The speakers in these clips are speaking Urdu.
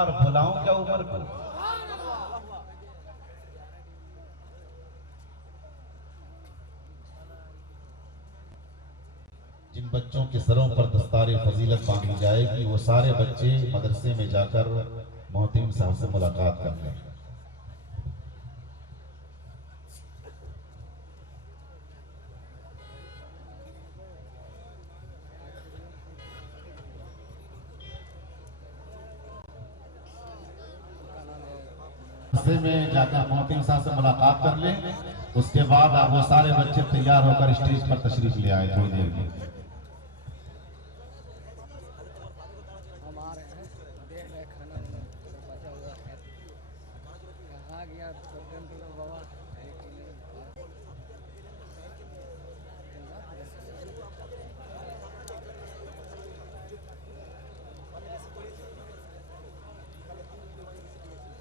بار بھلاؤں کیا عمر کو؟ جن بچوں کے سروں پر دستار فضیلت باندھی جائے گی وہ سارے بچے مدرسے میں جا کر محترم صاحب سے ملاقات کر لیں۔ مدرسے میں جا کر محترم صاحب سے ملاقات کر لیں، اس کے بعد آپ وہ سارے بچے تیار ہو کر اسٹیج پر تشریف لے آئے تھوڑی دیر کے۔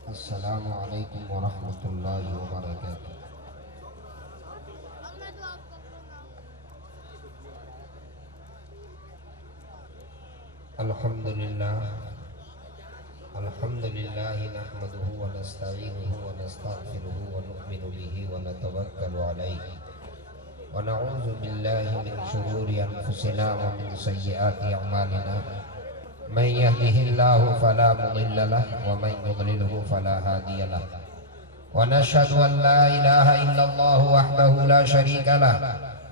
السلام علیکم ورحمۃ اللہ وبرکاتہ۔ الحمدللہ نحمده ونستعینه ونستغفره ونؤمن به ونتوکل علیہ ونعوذ باللہ من شرور انفسنا ومن سیئات اعمالنا من يهده الله فلا مضل له ومن يضلله فلا هادي له ونشهد ان لا اله الا الله وحده لا شريك له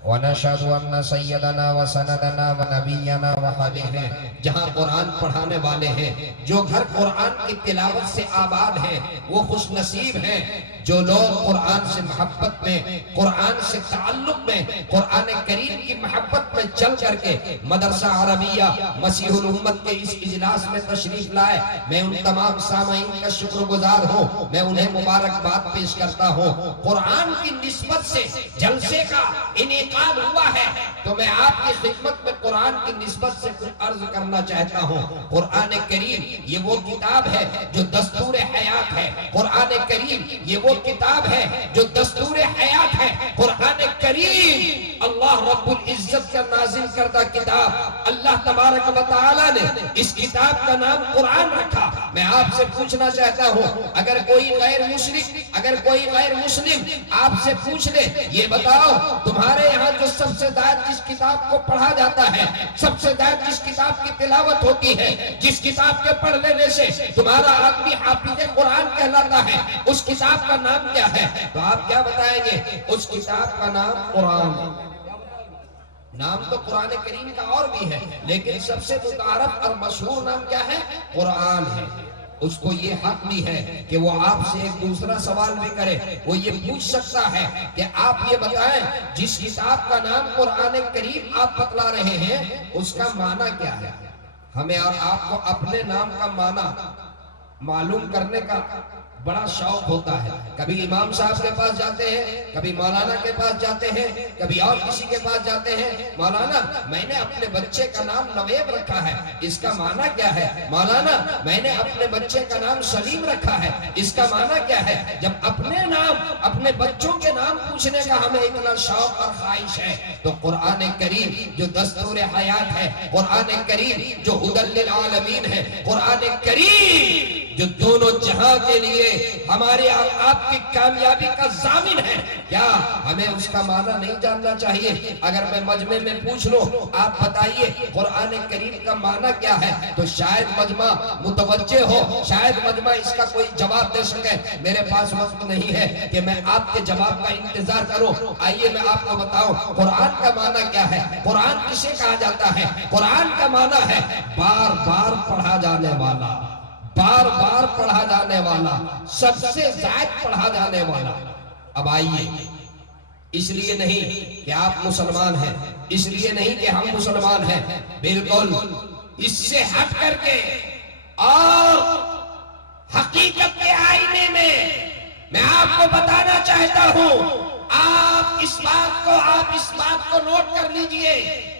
ونشهد ان سيدنا وسندنا ونبينا وحبيبنا جہاں قرآن پڑھانے والے ہیں، جو گھر قرآن کی تلاوت سے آباد ہیں وہ خوش نصیب ہیں۔ جو لوگ قرآن سے محبت میں، قرآن سے تعلق میں، قرآن کریم کی محبت میں چل کر کے مدرسہ عربیہ مسیح الامت کے اس اجلاس میں تشریف لائے، میں ان تمام سامعین کا شکر گزار ہوں، میں انہیں مبارکباد پیش کرتا ہوں۔ قرآن کی نسبت سے جلسے کا انعقاد ہوا ہے تو میں آپ کی خدمت میں قرآن کی نسبت سے کچھ عرض کرنا چاہتا ہوں۔ قرآن کریم یہ وہ کتاب ہے جو دستور حیات ہے۔ قرآن کریم یہ وہ کتاب ہے جو دستور حیات ہے۔ قرآن کریم اللہ رب العزت کا نازل کردہ کتاب، اللہ تبارک و تعالی نے اس کتاب کا نام قرآن رکھا۔ میں آپ سے پوچھنا چاہتا ہوں، اگر کوئی غیر مسلم آپ سے پوچھ لے، یہ بتاؤ تمہارے یہاں جو سب سے زیادہ جس کتاب کو پڑھا جاتا ہے، سب سے زیادہ جس کتاب کی تلاوت ہوتی ہے، جس کتاب کے پڑھ لینے سے تمہارا آدمی حافظ قرآن کہلاتا ہے، اس کتاب کا نام کیا ہے؟ تو آپ کیا بتائیں گے؟ اس کتاب کا نام قرآن ہے۔ نام تو قرآن کریم کا اور بھی ہے، لیکن سب سے متعارف اور مشہور نام کیا ہے؟ قرآن ہے۔ اس کو یہ حق بھی ہے کہ وہ آپ سے ایک دوسرا سوال بھی کرے، وہ یہ پوچھ سکتا ہے کہ آپ یہ بتائیں جس کتاب کا نام قرآن کریم آپ بتلا رہے ہیں اس کا معنی کیا ہے؟ ہمیں اور آپ کو اپنے نام کا معنی معلوم کرنے کا بڑا شوق ہوتا ہے۔ کبھی امام صاحب کے پاس جاتے ہیں، کبھی مولانا کے پاس جاتے ہیں، کبھی اور کسی کے پاس جاتے ہیں، مولانا میں نے اپنے بچے کا نام نویب رکھا ہے، اس کا معنی کیا ہے؟ مولانا میں نے اپنے بچے کا نام سلیم رکھا ہے، اس کا معنی کیا ہے؟ جب اپنے نام، اپنے بچوں کے نام پوچھنے کا ہمیں اتنا شوق اور خواہش ہے تو قرآن کریم جو دستور حیات ہے، قرآن کریم جو ہدی للعالمین ہے، قرآن کریم جو دونوں جہاں کے لیے ہمارے اور آپ کی کامیابی کا ضامن ہے، کیا ہمیں اس کا معنی نہیں جاننا چاہیے؟ اگر میں مجمع میں پوچھ لوں آپ بتائیے قرآن کریم کا معنی کیا ہے تو شاید مجمع متوجہ ہو، شاید مجمع اس کا کوئی جواب دے سکے۔ میرے پاس وقت نہیں ہے کہ میں آپ کے جواب کا انتظار کروں، آئیے میں آپ کو بتاؤں قرآن کا معنی کیا ہے۔ قرآن کسے کہا جاتا ہے؟ قرآن کا معنی ہے بار بار پڑھا جانے والا، بار بار پڑھا جانے والا، سب سے زائد پڑھا جانے والا۔ اب آئیے، اس لیے نہیں کہ آپ مسلمان ہیں، اس لیے نہیں کہ ہم مسلمان ہیں، بالکل اس سے ہٹ کر کے اور حقیقت کے آئینے میں آپ کو بتانا چاہتا ہوں، آپ اس بات کو نوٹ کر لیجئے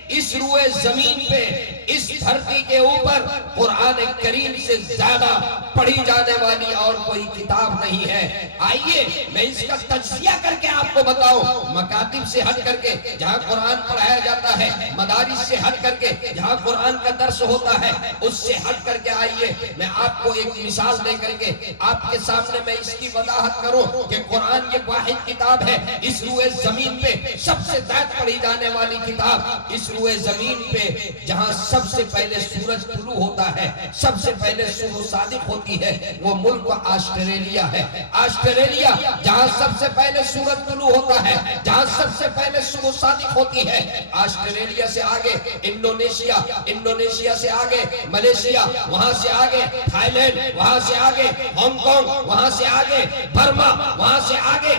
اس روئے زمین پہ اس دھرتی کے اوپر قرآن کریم سے زیادہ پڑھی جانے والی اور کوئی کتاب نہیں ہے۔ آئیے میں اس کا تجزیہ کر کے آپ کو بتاؤں، مکاتب سے ہٹ کر کے جہاں قرآن پڑھایا جاتا ہے، مدارس سے ہٹ کر کے جہاں قرآن کا درس ہوتا ہے، اس سے ہٹ کر کے آئیے میں آپ کو ایک مثال دے کر کے آپ کے سامنے میں اس کی وضاحت کروں کہ قرآن یہ واحد کتاب ہے اس روئے زمین پہ سب سے زیادہ پڑھی جانے والی کتاب، اس روئے زمین پہ جہاں سب سے پہلے سورج طلوع ہوتا ہے، سب سے پہلے صبح صادق ہوتی ہے، وہ ملک آسٹریلیا ہے۔ آسٹریلیا جہاں سب سے پہلے سورج طلوع ہوتا ہے، جہاں سب سے پہلے صبح صادق ہوتی ہے، آسٹریلیا سے آگے انڈونیشیا، انڈونیشیا سے آگے ملیشیا، وہاں سے آگے تھائی لینڈ، وہاں سے آگے ہانگ کانگ، وہاں سے آگے برما، وہاں سے آگے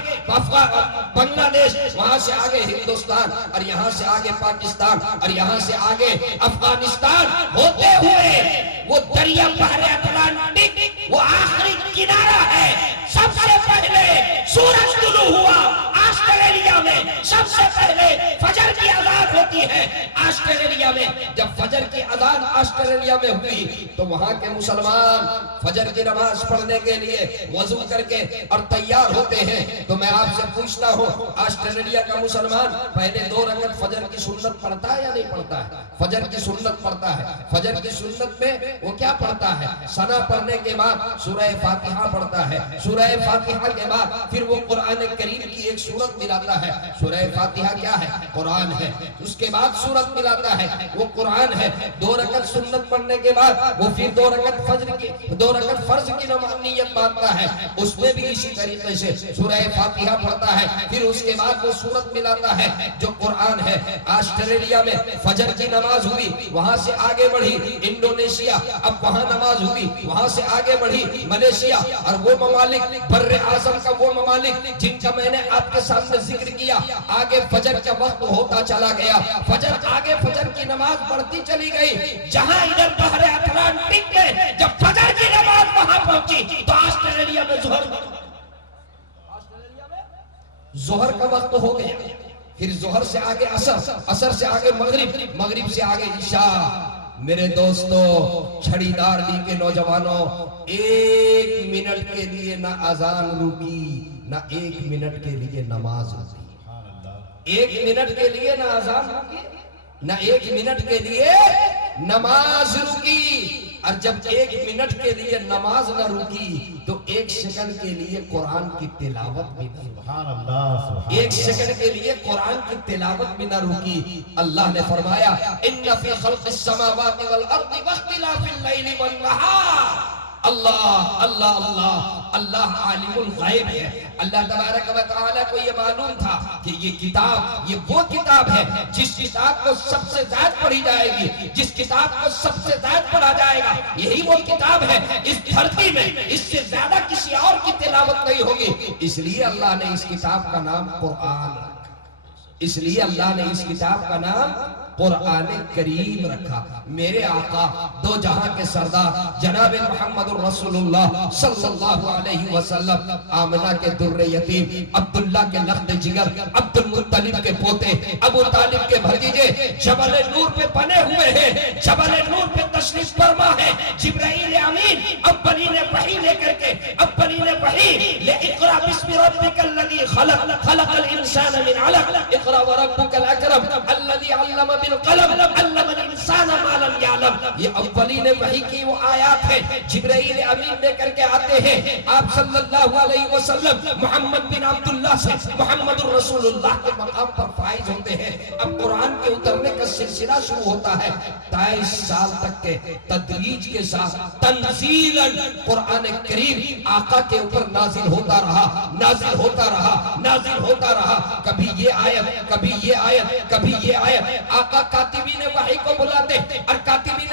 بنگلہ دیش، وہاں سے آگے ہندوستان، اور یہاں سے آگے پاکستان، اور یہاں سے آگے افغانستان ہوتے ہوئے وہ دریا بحر اٹلانٹک وہ آخری کنارہ ہے۔ سب سے پہلے سورج طلوع ہوا آسٹریلیا میں، سب سے پہلے فجر کی اذان ہوتی ہے آسٹریلیا میں۔ جب فجر کی اذان آسٹریلیا میں ہوئی تو وہاں کے مسلمان فجر کی نماز پڑھنے کے لیے وضو کر کے اور تیار ہوتے ہیں۔ تو میں آپ سے پوچھتا ہوں آسٹریلیا کا مسلمان پہلے 2 رکعت فجر کی سنت پڑھتا ہے یا نہیں پڑھتا ہے؟ فجر کی سنت پڑھتا ہے۔ فجر کی سنت میں وہ کیا پڑھتا ہے؟ ثنا پڑھنے کے بعد سورہ فاتحہ پڑھتا ہے، سورہ فاتحہ کے بعد پھر وہ قرآن کریم کی ایک سورت ملاتا ہے۔ سورہ فاتحہ کیا ہے؟ قرآن ہے۔ اس کے بعد سورت ملاتا ہے، وہ قرآن ہے۔ 2 رکعت سنت پڑھنے کے بعد وہ پھر 2 رکعت فرض کی نیت باندھتا ہے، اس میں بھی اسی طریقے سے سورہ فاتحہ پڑھتا ہے، پھر اس کے بعد وہ سورت ملاتا ہے جو قرآن ہے۔ آسٹریلیا میں فجر کی نماز ہوئی، وہاں سے آگے بڑھی انڈونیشیا، اب وہاں نماز ہوئی، وہاں سے آگے بڑھی ملیشیا، اور وہ ممالک بر اعظم کا وہ ممالک جن کا میں نے آپ کے سامنے ذکر کیا، آگے فجر کا وقت ہوتا چلا گیا، فجر کی نماز بڑھتی چلی گئی، جہاں ادھر بحر اٹلانٹک میں جب فجر کی نماز وہاں پہنچی تو آسٹریلیا میں ظہر کا وقت ہو گیا، پھر ظہر سے آگے عصر سے آگے مغرب سے آگے عشاء۔ میرے دوستو، چھڑی دار لی کے نوجوانوں، 1 منٹ کے لیے نہ اذان رکی، نہ 1 منٹ کے لیے نماز رکی۔ 1 منٹ کے لیے نہ اذان رکی، نہ 1 منٹ کے لیے نماز رکی۔ اور جب 1 منٹ کے لیے نماز نہ رکی تو 1 سیکنڈ کے لیے قرآن کی تلاوت بھی نہ رکی۔ 1 سیکنڈ کے لیے قرآن کی تلاوت بھی نہ رکی۔ اللہ نے فرمایا ان فی خلق السماوات والارض واختلاف اللیل والنہار۔ اللہ اللہ اللہ اللہ عالم الغیب ہے۔ اللہ تبارک و تعالیٰ کو یہ معلوم تھا کہ یہ کتاب، یہ وہ کتاب ہے جس کتاب کو سب سے زیادہ پڑھی جائے گی، جس کتاب کو سب سے زیادہ پڑھا جائے گا، یہی وہ کتاب ہے۔ اس دھرتی میں اس سے زیادہ کسی اور کی تلاوت نہیں ہوگی، اس لیے اللہ نے اس کتاب کا نام قرآن رکھا، اس لیے اللہ نے اس کتاب کا نام قرآن کریم رکھا۔ میرے آقا دو جہاں کے سردار جناب محمد الرسول اللہ صلی اللہ علیہ وسلم، آمنہ کے در یتیم، عبداللہ کے لخت جگر، عبد المطلب کے پوتے، ابو طالب کے بھتیجے، جبل نور پہ بنے ہوئے ہیں، جبل نور پہ تشریف فرما ہے جبرائیل امین، اولین وحی لے کر کے، اولین وحی لے اقرأ بسم ربک الذی خلق، خلق الانسان من علق، اقرأ وربک الاکرم الذی علم بالقلم، علم الانسان ما لم یعلم۔ یہ اولین وحی کی وہ آیات ہیں، جبرائیل امین لے کر کے آتے ہیں آپ صلی اللہ علیہ وسلم محمد بن عبداللہ سے محمد الرسول اللہ کے مقام پر فائز ہوتے ہیں۔ اب قرآن کے اترنے کا سلسلہ شروع ہوتا ہے، 23 سال تک کے تدریج کے ساتھ تنزیلاً قرآن کریم آقا کے اوپر نازل ہوتا رہا، نازل ہوتا رہا، نازل ہوتا رہا، کبھی یہ آیت، کبھی یہ آیت، کبھی یہ آیت۔ آقا کاتبین وحی کو بلاتے اور کاتبین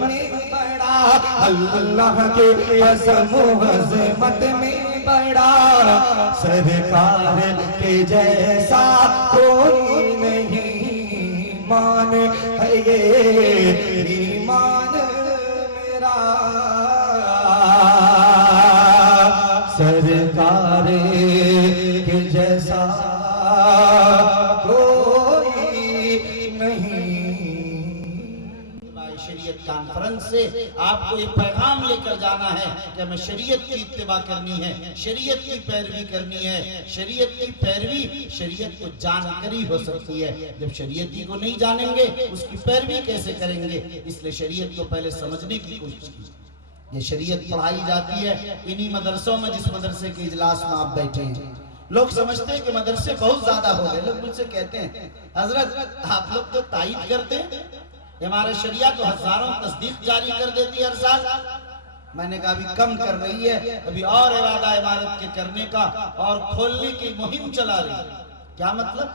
میں بڑا، اللہ کے عظم و عظمت میں بڑا، سرکار کے جیسا کوئی نہیں، ایمان ہے یہ ایمان میرا، سرکار کے جیسا کوئی نہیں۔ شریعت کانفرنس سے آپ کو ایک پیغام لے کر جانا ہے کہ ہمیں شریعت کی اتباع کرنی ہے، شریعت کی پیروی کرنی ہے۔ شریعت کی پیروی شریعت کو جان کر ہی ہو سکتی ہے، جب شریعت ہی کو نہیں جانیں گے اس کی پیروی کیسے کریں گے؟ اس لیے شریعت کو پہلے سمجھنے کی کوشش کی۔ یہ شریعت پڑھائی جاتی ہے انہی مدرسوں میں جس مدرسے کے اجلاس میں آپ بیٹھے ہیں۔ لوگ سمجھتے ہیں کہ مدرسے بہت زیادہ ہو گئے، لوگ مجھ سے کہتے ہیں حضرت آپ لوگ تو تائید کرتے ہیں، ہمارے شریعہ تو ہزاروں تصدیق جاری کر دیتی ہے ہر سال۔ میں نے کہا ابھی کم کر رہی ہے، ابھی اور ارادہ عبادت کے کرنے کا اور کھولنے کی مہم چلا رہی ہے۔ کیا مطلب؟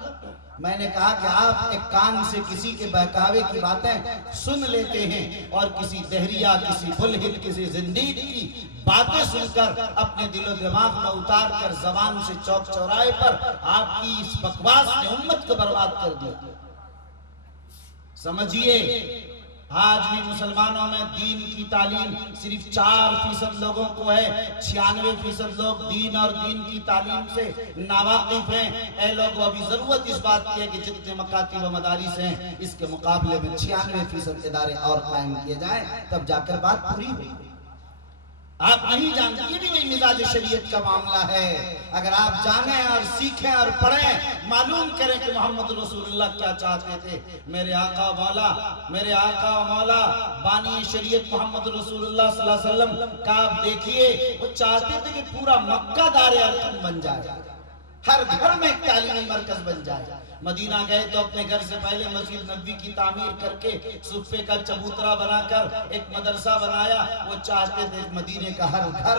میں نے کہا کہ آپ ایک کان سے کسی کے بہکاوے کی باتیں سن لیتے ہیں اور کسی دہریہ، کسی ملحد، کسی زندیق کی باتیں سن کر اپنے دل و دماغ میں اتار کر زبان سے چوک چوراہے پر آپ کی اس بکواس نے امت کو برباد کر دیا۔ سمجھیے آج بھی مسلمانوں میں دین کی تعلیم صرف 4% لوگوں کو ہے، 96% لوگ دین اور دین کی تعلیم سے ناواقف ہیں۔ اے لوگوں ابھی ضرورت اس بات کی ہے کہ جتنے مکاتب و مدارس ہیں اس کے مقابلے میں 96% ادارے اور قائم کیے جائیں، تب جا کر بات پوری ہوئی۔ آپ نہیں جانتے، یہ بھی وہی مزاج شریعت کا معاملہ ہے۔ اگر آپ جانیں اور سیکھیں اور پڑھیں، معلوم کریں کہ محمد رسول اللہ کیا چاہتے تھے۔ میرے آقا و مولا بانی شریعت محمد رسول اللہ صلی اللہ علیہ وسلم کا آپ دیکھیے، وہ چاہتے تھے کہ پورا مکہ دار ارقم بن جائے، ہر گھر میں ایک تعلیمی مرکز بن جائے۔ مدینہ گئے تو اپنے گھر سے پہلے مسجد نبوی کی تعمیر کر کے صفے کا چبوترا بنا کر ایک مدرسہ بنایا۔ وہ چاہتے تھے مدینے کا ہر گھر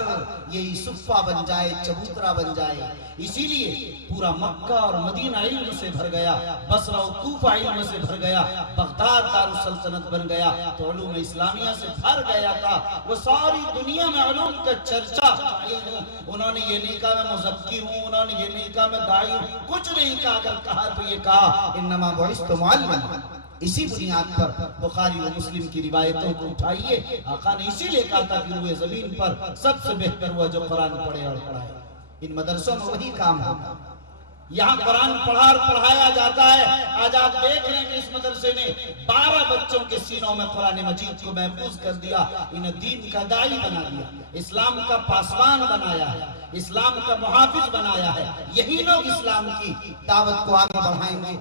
یہی صفہ بن جائے، چبوترا بن جائے۔ اسی لیے پورا مکہ اور مدینہ علم سے بھر گیا، بصرہ و کوفہ علم سے بھر گیا، بغداد دارالسلطنت بن گیا تو علوم اسلامیہ سے بھر گیا تھا۔ وہ ساری دنیا میں علوم کا چرچا، انہوں نے یہ نہیں کہا میں مزکی ہوں، انہوں نے یہ نہیں کہا میں داعی ہوں، کچھ نہیں کہا۔ اگر کہا تو یہ کہا انما بعثت معلما۔ اسی بنیاد پر بخاری و مسلم کی روایتوں کو اٹھائیے، آقا نے اسی لئے کہا تھا کہ روئے زمین پر سب سے بہتر ہوا جو قرآن پڑھے اور پڑھائے۔ ان مدرسوں میں وہی کام ہوتا ہے، یہاں قرآن پڑھا اور پڑھایا جاتا ہے۔ آج آپ دیکھ رہے ہیں کہ اس مدرسے نے 12 بچوں کے سینوں میں قرآن مجید کو محفوظ کر دیا، انہیں دین کا داعی بنا دیا، اسلام کا پاسبان بنایا ہے، اسلام کا محافظ بنایا ہے۔ یہی لوگ اسلام کی دعوت کو آگے بڑھائیں گے۔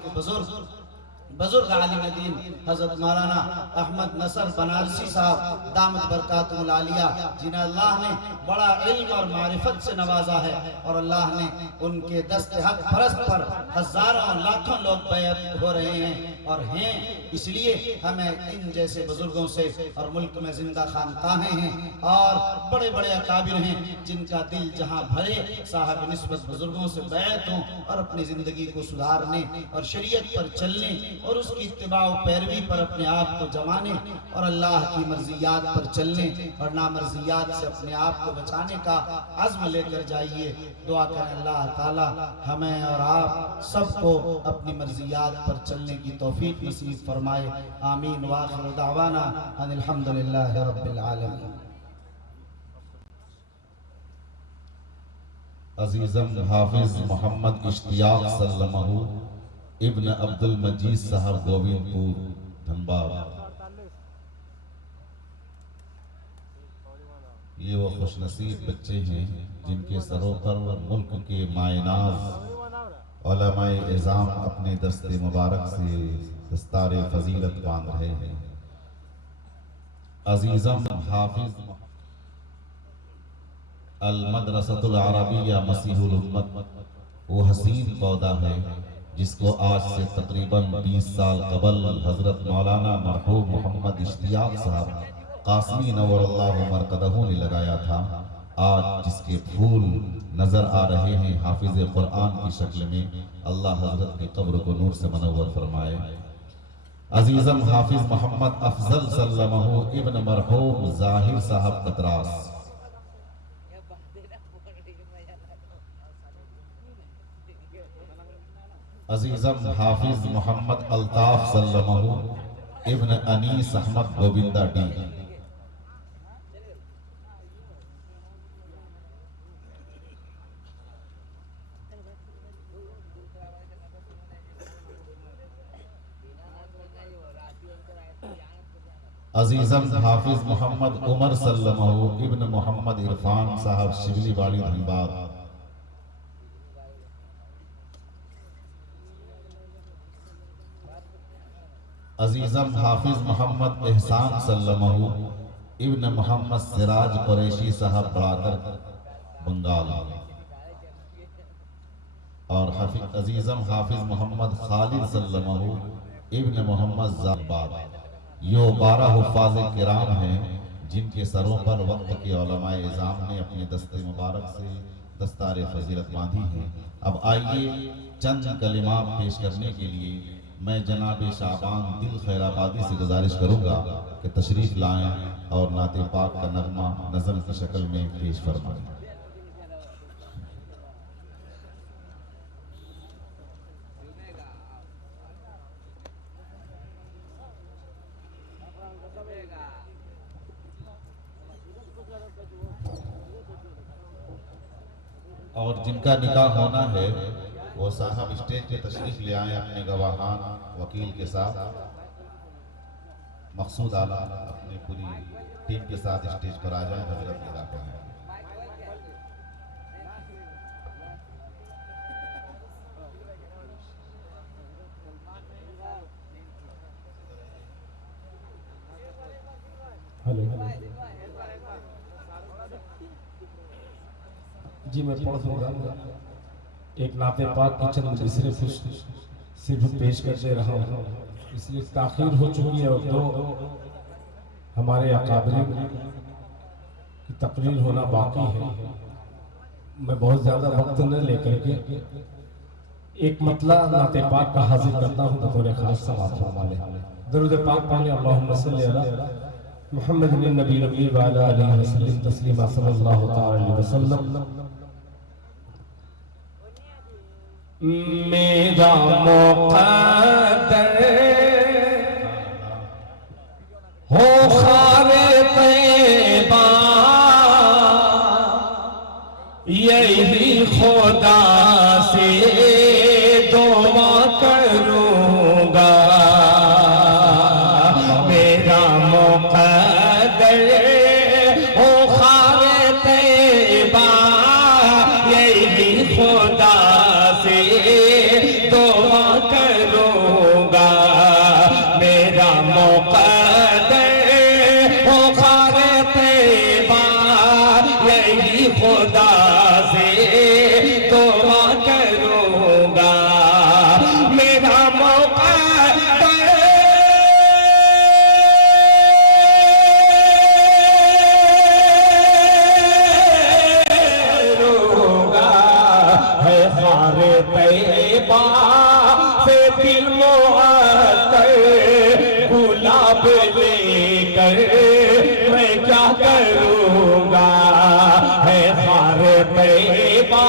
بزرگ عالم دین حضرت مولانا احمد نصر بنارسی صاحب دامت برکاتہ العالیہ، جنہیں اللہ نے بڑا علم اور معرفت سے نوازا ہے، اور اللہ نے ان کے دست حق پرست پر ہزاروں لاکھوں لوگ بیعت ہو رہے ہیں اور ہیں۔ اس لیے ہمیں ان جیسے بزرگوں سے، اور ملک میں زندہ خانقاہیں ہیں اور بڑے بڑے اکابر ہیں جن کا دل جہاں بھرے صاحب نسبت بزرگوں سے بیعت ہوں اور اپنی زندگی کو سدھارنے اور شریعت پر چلنے اور اس کی اتباع و پیروی پر اپنے آپ کو جمانے اور اللہ کی مرضیات پر چلنے اور نامرضیات سے اپنے آپ کو بچانے کا عزم لے کر جائیے۔ دعا کریں اللہ تعالی ہمیں اور آپ سب کو اپنی مرضیات پر چلنے کی توفیق نصیب فرمائے۔ آمین وآخر دعوانا ان الحمدللہ رب العالمین۔ عزیزم حافظ محمد اشتیاق سلمہ ابن عبد المجید صاحب گوبند پور دھنباد، یہ وہ خوش نصیب بچے ہیں جن کے سروں پر ملک کے مائناز علماء اعظام اپنے دست مبارک سے دستار فضیلت باندھ رہے ہیں۔ عزیزم حافظ المدرسۃ العربیہ مسیح الامت وہ حسین پودا ہے جس کو آج سے تقریباً 20 سال قبل حضرت مولانا مرحوم محمد اشتیاق صاحب قاسمی نور اللہ مرقدہ نے لگایا تھا۔ آج جس کے پھول نظر آ رہے ہیں حافظ قرآن کی شکل میں، اللہ حضرت کی قبر کو نور سے منور فرمائے۔ عزیزم حافظ محمد افضل سلمہ ابن مرحوم ظاہر صاحب قطراس، عزیزم حافظ محمد الطاف سلمہ ابن انیس احمد گوبندہ ڈی، عزیزم حافظ محمد عمر سلمہ ابن محمد عرفان صاحب شبلی واڑی دھنباد، عزیزم حافظ محمد احسان سلمہ ابن محمد سراج قریشی صاحب بڑاکر بنگال، اور عزیزم حافظ محمد خالد سلمہ ابن محمد زاباد۔ یہ 12 حفاظ کرام ہیں جن کے سروں پر وقت کے علماء اعظام نے اپنے دست مبارک سے دستار فضیلت باندھی ہیں۔ اب آئیے چند کلمات پیش کرنے کے لیے میں جناب شعبان دل خیر آبادی سے گزارش کروں گا کہ تشریف لائیں اور نعت پاک کا نغمہ نظم کی شکل میں پیش فرمائیں۔ اور جن کا نکاح ہونا ہے وہ صاحب اسٹیج پہ تشریف لے آئیں اپنے گواہان وکیل کے ساتھ، مقصود اعلیٰ اپنی پوری ٹیم کے ساتھ اسٹیج پر آ جائیں، حضرت نگاہ کریں۔ جی میں پڑھ دوں گا، ایک نعت پاک کی چند مصرے صرف پیش کر دے رہا ہوں، اس لیے تاخیر ہو چکی ہے اور 2 ہمارے اکابرین کی تقریر ہونا باقی ہے۔ میں بہت زیادہ وقت نہ لے کر کے ایک مطلع نعت پاک کا حاضر کرتا ہوں بطور خاص سماعت فرما لیں۔ درود پاک پڑھیں، اللہم صلی علی محمد النبی نبی وعلی آلہ وسلم تسلیما صلی اللہ تعالی علیہ وسلم۔ میرا مقدر ہو خار طیبہ، یہی خدا سے دعا کروں گا۔ میرا مقدر ہو خار طیبہ، یہی خدا سے دعا کروں گا۔ میرا مقدر ہو خار طیبہ، یہی خدا سے دعا کروں گا۔ میرا مقدر ہوگا ہے خار طیبہ سے دل معطر، گلاب لے کر میں کیا کروں گا۔ ہے خار طیبہ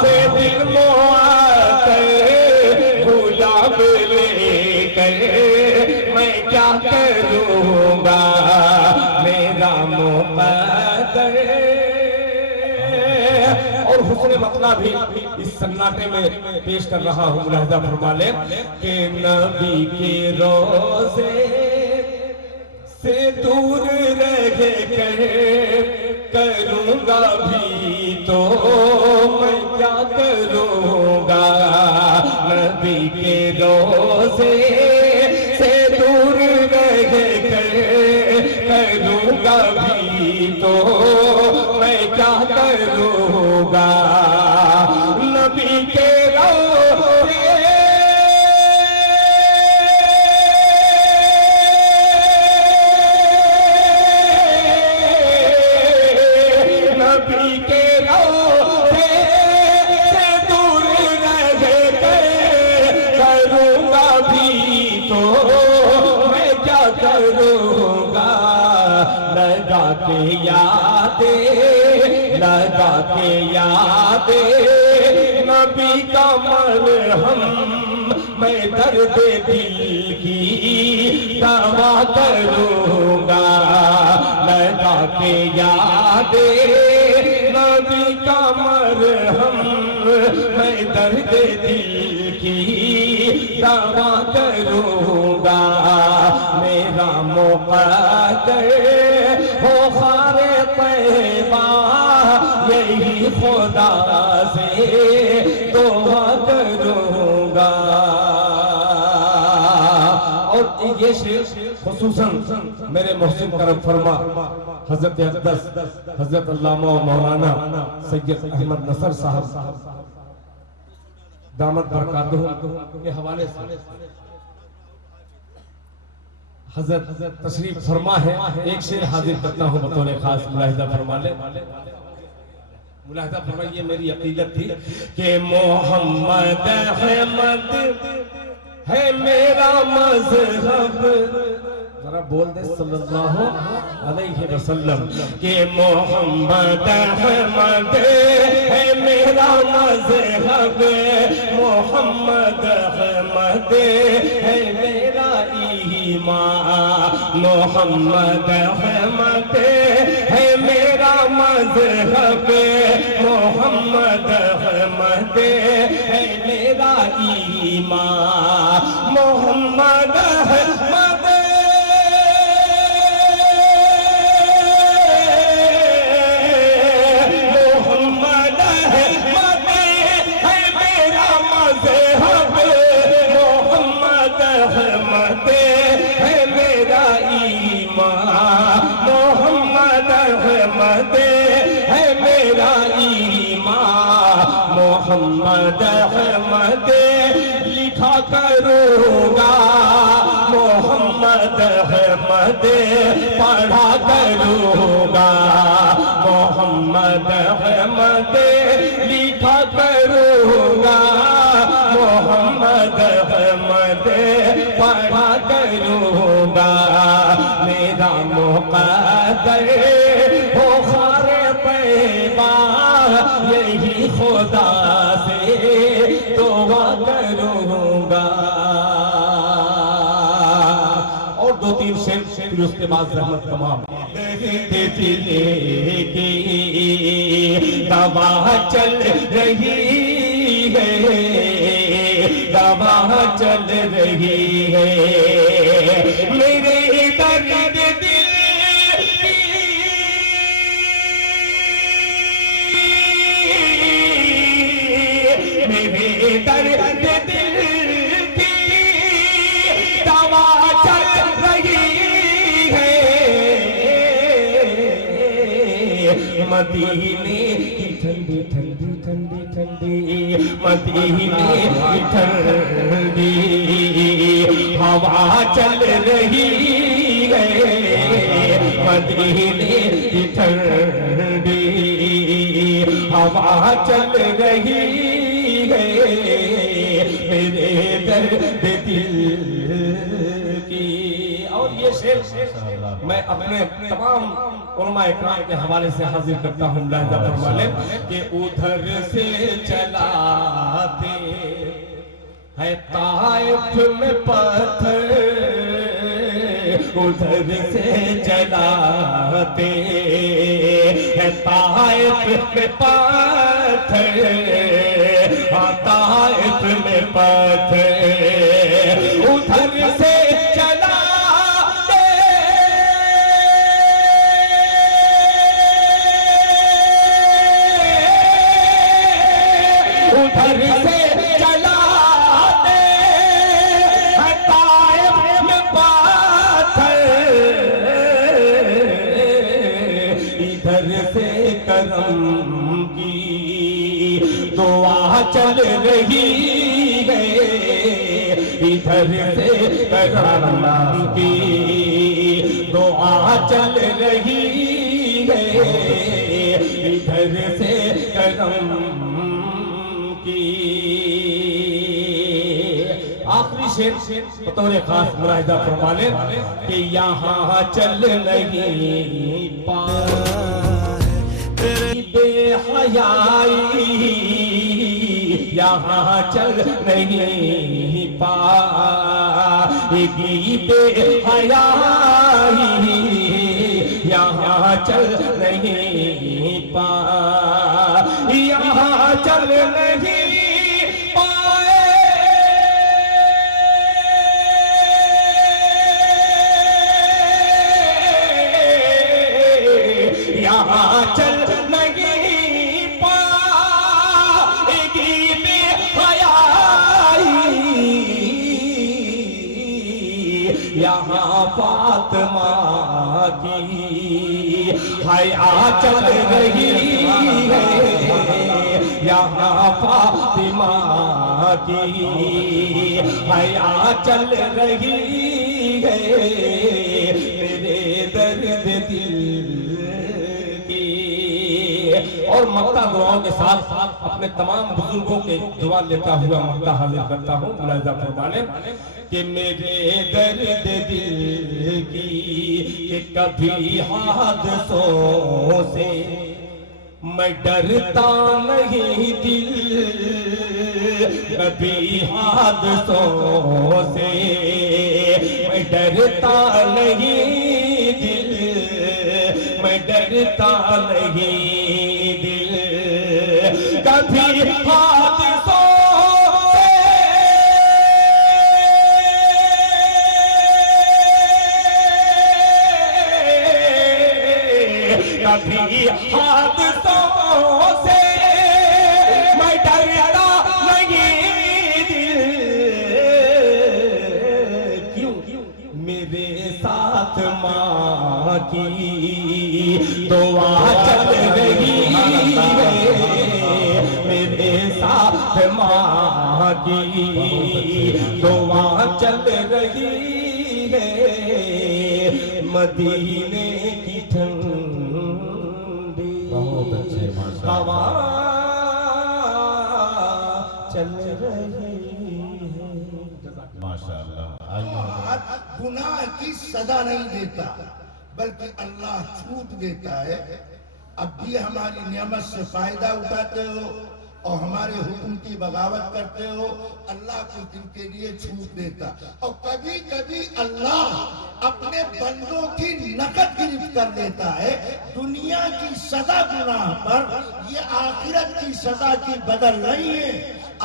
سے دل معطر، گلاب لے کر میں کیا کروں گا۔ میرا مقدر اور حسن مطلع بھی اس سناٹے میں پیش کر رہا ہوں، ملاحظہ فرما لیں کہ نبی کے روزے سے دور رہ کر کروں گا بھی تو میں کیا کروں گا۔ نبی کے روزے سے دور رہ کر کروں گا بھی تو میں کیا کروں گا۔ نبی کے روزے نبی کے روزے سے دور رہ کر کروں گا بھی تو کے یادیں لگا کے یادیں نبی کا مرہم میں درد دل کی دوا کروں گا لگا کے یادیں نبی کا مرہم میں درد دل کی دوا کروں گا میرا مقدر ہو خار طیبہ یہی خدا سے دعا کروں گا اور یہ شعر خصوصاً میرے محسن کرم فرما حضرت اقدس حضرت علامہ و مولانا سید احمد نصر صاحب دامت برکاتہ کے حوالے سے حضرت تشریف فرما ہے ایک شعر حاضر کرتا ہوں بطور خاص ملاحظہ فرما لے ملاحظہ فرما یہ میری عقیدت تھی کہ محمد احمد ہے میرا مذہب ذرا بول دے صلی اللہ علیہ وسلم کہ محمد احمد ہے میرا مذہب محمد احمد ہے میرا ایمان محمد احمد ہے میرا مذہب محمد احمد ہے میرا ایمان محمد احمد محمد احمد لکھا کروں گا محمد احمد پڑھا کروں گا محمد احمد لکھا کروں گا محمد احمد پڑھا کروں گا میرا مقدر ہو خار طیبہ یہی خدا سے دعا کروں گا اور دو تین شعر پھر اس کے بعد رحمت تمام دوا چل رہی ہے دوا چل رہی ہے میرے درد درد دل کی دوا چل رہی ہے مدینے کی ٹھنڈی ٹھنڈی ٹھنڈی ٹھنڈی مدینے کی ٹھنڈی ہوا چل رہی ہے مدینے کی ٹھنڈی ہوا چل رہی میرے درد دل کی اور یہ شعر میں اپنے تمام علماء اکرام کے حوالے سے حاضر کرتا ہوں ملاحظہ فرما لیں کہ ادھر سے چلاتے ہے طائف میں پتھر ادھر سے چلاتے ہے طائف میں پتھر طائف میں پتھر ادھر سے چلاتے ادھر سے چلاتے طائف میں پتھر ادھر سے کرم کی دعا چل رہی ہے ادھر سے کرم کی دعا چل رہی ہے ادھر سے کرم کی آخری شعر بطور خاص ملاحظہ فرما لیں کہ یہاں چل نہیں پائے بے حیائی، یہاں چل نہیں پائے گی بے حیائی، یہاں چل نہیں پائے، یہاں چل نہیں چل نہیں پائے گی بے حیائی، یہاں فاطمہ کی حیا چل رہی ہے، یہاں فاطمہ کی حیا چل رہی ہے، میرے درد دل اور مقطع دعاؤں کے ساتھ اپنے تمام بزرگوں کے دعا لیتا ہوا مقطع حاضر کرتا ہوں۔ ملاحظہ فرمائیں کہ میرے درد دل کی کہ کبھی حادثوں سے میں ڈرتا نہیں دل، کبھی حادثوں سے میں ڈرتا نہیں دل، میں ڈرتا نہیں دل، کبھی حادثوں سے کبھی حادثوں سے میں ڈرتا نہیں دل، کیوں میرے ساتھ ماں کی دعا چل رہی ہے، میرے ساتھ ماں کی دعا چل رہی ہے، مدینے کی ٹھنڈی ہوا چل رہی ہے۔ ماشاءاللہ۔ آئیے گناہ کی سزا نہیں دیتا بلکہ اللہ چھوٹ دیتا ہے۔ اب بھی ہماری نعمت سے فائدہ اٹھاتے ہو اور ہمارے حکم کی بغاوت کرتے ہو، اللہ کو دن کے لیے چھوٹ دیتا، اور کبھی کبھی اللہ اپنے بندوں کی نقد گرفت کر دیتا ہے۔ دنیا کی سزا گناہ پر، یہ آخرت کی سزا کی بدل نہیں ہے۔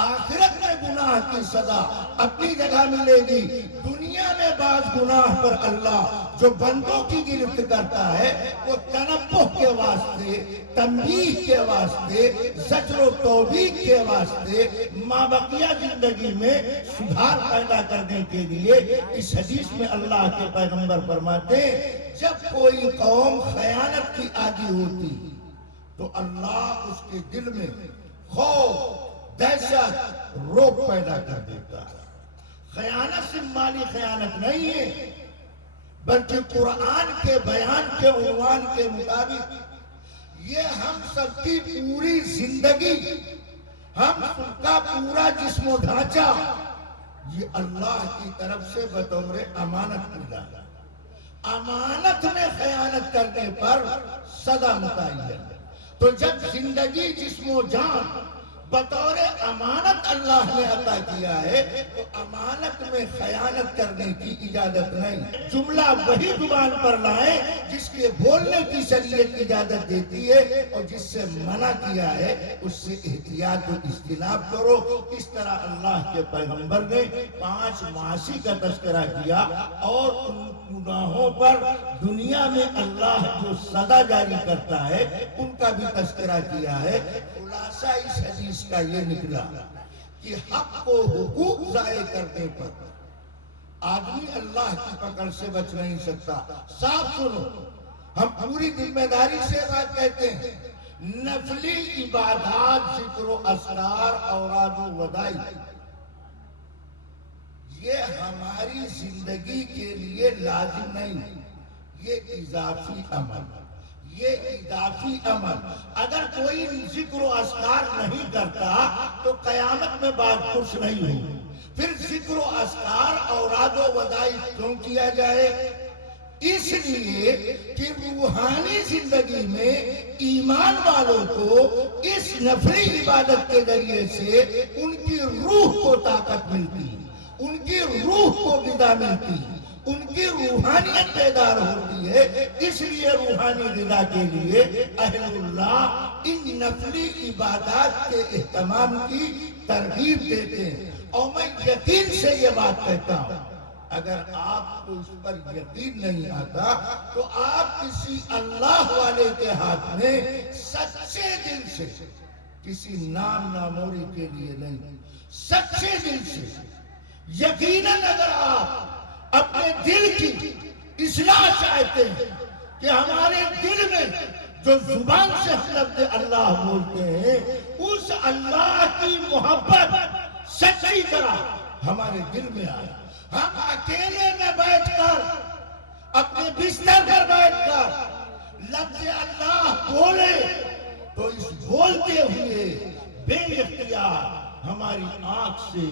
آخرت میں گناہ کی سزا اپنی جگہ ملے گی، دنیا میں بعض گناہ پر اللہ جو بندوں کی گرفت کرتا ہے وہ تنبہ کے واسطے، تنبیہ کے واسطے، زجر و توبیخ کے واسطے، مابقیہ زندگی میں سدھار پیدا کرنے کے لیے۔ اس حدیث میں اللہ کے پیغمبر فرماتے ہیں جب کوئی قوم خیانت کی عادی ہوتی تو اللہ اس کے دل میں خوف، دہشت، روک پیدا کر دیتا ہے۔ خیانت صرف مالی خیانت نہیں ہے بلکہ قرآن کے بیان کے عنوان کے مطابق یہ ہم سب کی پوری زندگی، ہم سب کا پورا جسم و ڈھانچہ یہ اللہ کی طرف سے بطور امانت ملا ہے۔ امانت میں خیانت کرنے پر سزا متعین ہے۔ تو جب زندگی، جسم و جان بطور امانت اللہ نے عطا کیا ہے تو امانت میں خیانت کرنے کی اجازت نہیں۔ جملہ وہی زبان پر لائیں جس کے بولنے کی شریعت اجازت دیتی ہے، اور جس سے منع کیا ہے اس سے احتیاط و اجتناب کرو۔ اس طرح اللہ کے پیغمبر نے 5 معاصی کا تذکرہ کیا اور ان گناہوں پر دنیا میں اللہ جو سزا جاری کرتا ہے ان کا بھی تذکرہ کیا ہے۔ خلاصہ اس حدیث کا یہ نکلا کہ حق و حقوق ضائع کرنے پر آدمی اللہ کی پکڑ سے بچ نہیں سکتا۔ صاف سنو، ہم پوری ذمہ داری سے بات کہتے ہیں، نفلی عبادات، ذکر و اذکار، اوراد و ودائی، یہ ہماری زندگی کے لیے لازم نہیں، یہ اضافی عمل، یہ اضافی عمل۔ اگر کوئی ذکر و اذکار نہیں کرتا تو قیامت میں بات خوش نہیں ہوگی۔ پھر ذکر و اذکار اوراد و ودائع کیوں کیا جائے؟ اس لیے کہ روحانی زندگی میں ایمان والوں کو اس نفلی عبادت کے ذریعے سے ان کی روح کو طاقت ملتی، ان کی روح کو غذا ملتی، ان کی روحانیت بیدار ہوتی ہے۔ اس لیے روحانی غذا کے لیے اہل اللہ ان نفلی عبادات کے اہتمام کی ترغیب دیتے ہیں۔ اور میں یقین سے یہ بات کہتا ہوں، اگر آپ کو اس پر یقین نہیں آتا تو آپ کسی اللہ والے کے ہاتھ میں سچے دل سے، کسی نام ناموری کے لیے نہیں، سچے دل سے یقیناً اگر آپ اپنے دل کی اصلاح چاہتے ہیں کہ ہمارے دل میں جو زبان سے لفظ اللہ بولتے ہیں اس اللہ کی محبت سچی طرح ہمارے دل میں آئے، ہم اکیلے میں بیٹھ کر اپنے بستر پر بیٹھ کر لفظ اللہ بولے تو اس بولتے ہوئے بے اختیار ہماری آنکھ سے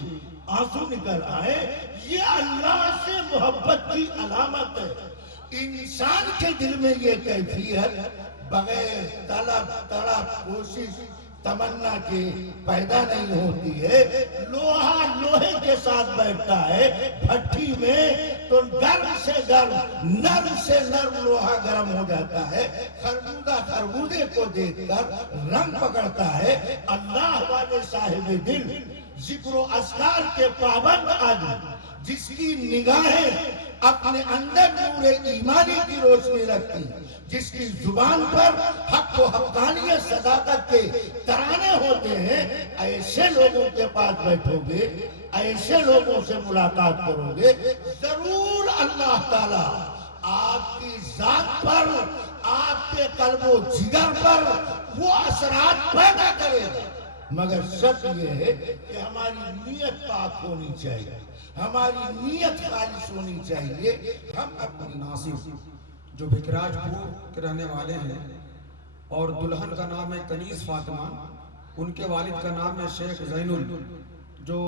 آنسو نکل آئے، یہ اللہ سے محبت کی علامت ہے۔ انسان کے دل میں یہ کیفیت بغیر طلب تڑپ کوشش تمنا کے پیدا نہیں ہوتی ہے۔ لوہا لوہے کے ساتھ بیٹھتا ہے بھٹی میں تو گرم سے گرم، نرم سے نرم لوہا گرم ہو جاتا ہے۔ خربوزہ خربوزے کو دیکھ کر رنگ پکڑتا ہے۔ اللہ والے صاحب دل، ذکر و اذکار کے پابند آدمی، جس کی نگاہیں اپنے اندر نور ایمانی کی روشنی رکھتی، جس کی زبان پر حق و حقانیت صداقت کے ترانے ہوتے ہیں، ایسے لوگوں کے پاس بیٹھو گے، ایسے لوگوں سے ملاقات کرو گے، ضرور اللہ تعالیٰ آپ کی ذات پر، آپ کے قلب و جگر پر وہ اثرات پیدا کرے گا۔ مگر شرط یہ ہے کہ ہماری نیت پاک ہونی چاہیے، ہماری نیت خالص ہونی چاہیے۔ ہم اپنی ناصر جو بھکراج پور کے رہنے والے ہیں اور دلہن کا نام ہے کنیز فاطمہ، ان کے والد کا نام ہے شیخ زین ال، جو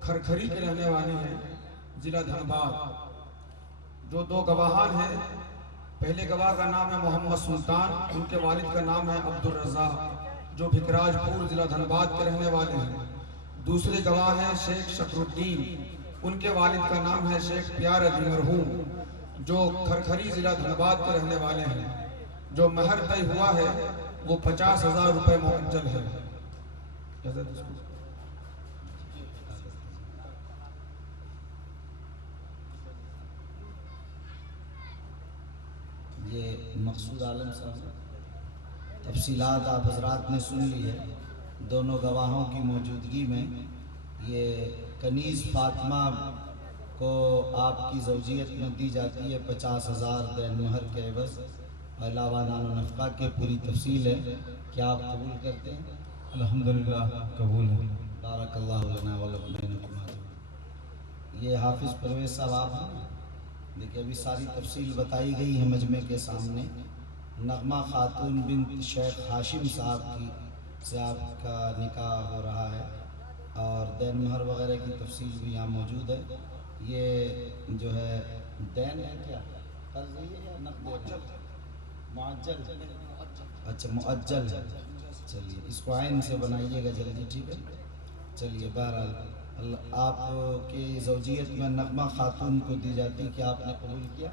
کھرکھری کے رہنے والے ہیں ضلع دھنباد۔ جو دو گواہان ہیں، پہلے گواہ کا نام ہے محمد سلطان، ان کے والد کا نام ہے عبد الرزاق، جو بھکراج پور ضلع دھنباد کے رہنے والے ہیں۔ دوسرے گواہ ہیں شیخ شکر الدین، ان کے والد کا نام ہے شیخ پیار علی مرحوم، جو کھرکھری ضلع دھنباد کے رہنے والے ہیں۔ جو مہر طے ہوا ہے وہ 50,000 روپے معجل ہے۔ یہ مقصود عالم صاحب، تفصیلات آپ حضرات نے سن لی ہے۔ دونوں گواہوں کی موجودگی میں یہ کنیز فاطمہ کو آپ کی زوجیت میں دی جاتی ہے 50,000 دین مہر کے عوض، علاوہ نان و نفقہ کے پوری تفصیل ہے۔ کیا آپ قبول کرتے ہیں؟ الحمدللہ قبول ہے۔ بارک اللہ لنا ولکم بینکم۔ یہ حافظ پرویز صاحب آپ ہیں؟ دیکھیں ابھی ساری تفصیل بتائی گئی ہے مجمع کے سامنے۔ نغمہ خاتون بنت شیخ ہاشم صاحب کی سے آپ کا نکاح ہو رہا ہے، اور دین مہر وغیرہ کی تفصیل بھی یہاں موجود ہے۔ یہ جو ہے دین ہے، کیا قرض ہے یا نقد ہے؟ معجل، اچھا معجل ہے۔ چلیے اس کو عین سے بنائیے گا جلدی، ٹھیک ہے؟ چلیے بہرحال آپ کی زوجیت میں نغمہ خاتون کو دی جاتی، کیا آپ نے قبول کیا؟